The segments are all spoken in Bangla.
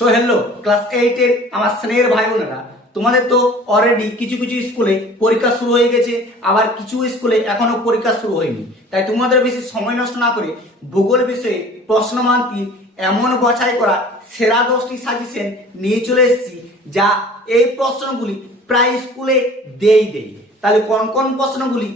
সো হ্যালো ক্লাস 8 এর আমার স্নেহের ভাই বোনেরা, তোমাদের তো অলরেডি কিছু কিছু স্কুলে পরীক্ষা শুরু হয়ে গেছে, আবার কিছু স্কুলে এখনো পরীক্ষা শুরু হয়নি। তাই তোমাদের বেশি সময় নষ্ট না করে ভূগোল বিষয়ে প্রশ্নমানটি এমন বাছাই করা সেরা 10টি সাজেশন নিয়ে চলে এসেছি, যা এই প্রশ্নগুলি প্রায় স্কুলে দেই। তাহলে কোন কোন প্রশ্নগুলি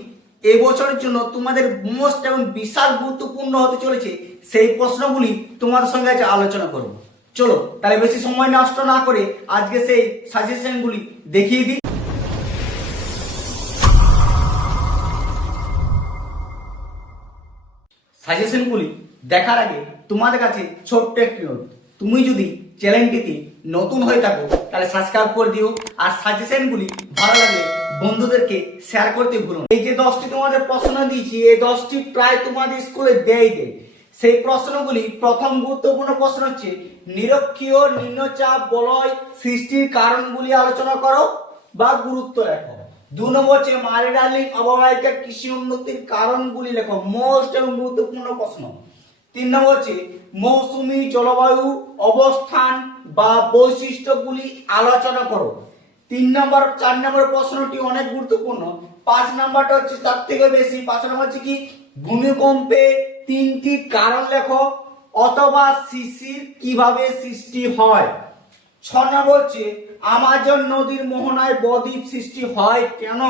এবছরের জন্য তোমাদের মোস্ট এবং বিশাল গুরুত্বপূর্ণ হতে চলেছে, সেই প্রশ্নগুলি তোমাদের সঙ্গে আজ আলোচনা করব। চলো তাহলে বেশি সময় নষ্ট না করে আজকে সেই সাজেশনগুলি দেখিয়ে দিই। সাজেশনগুলি দেখার আগে তোমাদের কাছে ছোট্ট একটি নোট, তুমি যদি চ্যানেলটিতে নতুন হয়ে থাকো তাহলে সাবস্ক্রাইব করে দিও, আর সাজেশনগুলি ভালো লাগলে বন্ধুদেরকে শেয়ার করতে ভুলো না। এই যে 10টি তোমাদের প্রশ্ন দিয়েছি, এই 10টি প্রায় তোমাদের স্কুলে দেয়। সেই প্রশ্নগুলি প্রথম গুরুত্বপূর্ণ প্রশ্ন হচ্ছে নিরক্ষীয় নিম্নচাপ বলয় সৃষ্টির কারণগুলি আলোচনা করো বা গুরুত্ব লেখো। 2 নম্বর হচ্ছে মারি ডার্লিং অববাহিকার কৃষি উন্নতির কারণগুলি লেখো, মোস্ট এবং গুরুত্বপূর্ণ প্রশ্ন। 3 নম্বর হচ্ছে মৌসুমী জলবায়ু অবস্থান বা বৈশিষ্ট্যগুলি আলোচনা করো। 4 নম্বর প্রশ্নটি অনেক গুরুত্বপূর্ণ। 5 নম্বরটা হচ্ছে তার থেকে বেশি, 5 নম্বর হচ্ছে কি ভূমিকম্পে 3টি কারণ লেখো অথবা শিশির কিভাবে সৃষ্টি হয়। 6 নম্বর হচ্ছে আমাজন নদীর মোহনায় বদ্বীপ সৃষ্টি হয় কেন,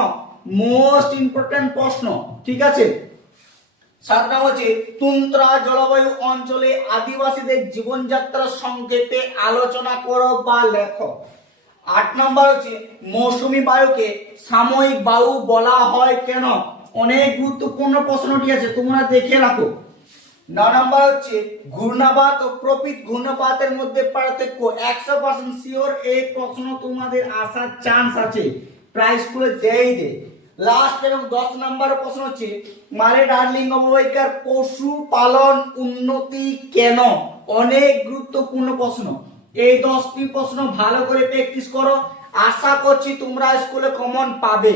মোস্ট ইম্পর্টেন্ট প্রশ্ন, ঠিক আছে। 7 নম্বর হচ্ছে তুন্দ্রা জলবায়ু অঞ্চলে আদিবাসীদের জীবনযাত্রা সংক্ষেপে আলোচনা করো বা লেখো। 8 নম্বর হচ্ছে মৌসুমী বায়ুকে সাময়িক বায়ু বলা হয় কেন, অনেক গুরুত্বপূর্ণ প্রশ্নটি আছে, তোমরা দেখে রাখো। 9 নম্বর হচ্ছে ঘূর্ণাবাত ও প্রকৃত ঘূর্ণাবাতের মধ্যে পার্থক্য, 100% শিওর এই প্রশ্ন তোমাদের আসার চান্স আছে, প্রায় স্কুলে দেয়। লাস্ট এবং 10 নম্বর প্রশ্ন হচ্ছে মারি ডার্লিং অববাহিকার পশু পালন উন্নতি কেন, অনেক গুরুত্বপূর্ণ প্রশ্ন। এই 10টি প্রশ্ন ভালো করে প্র্যাকটিস করো, আশা করছি তোমরা স্কুলে কমন পাবে।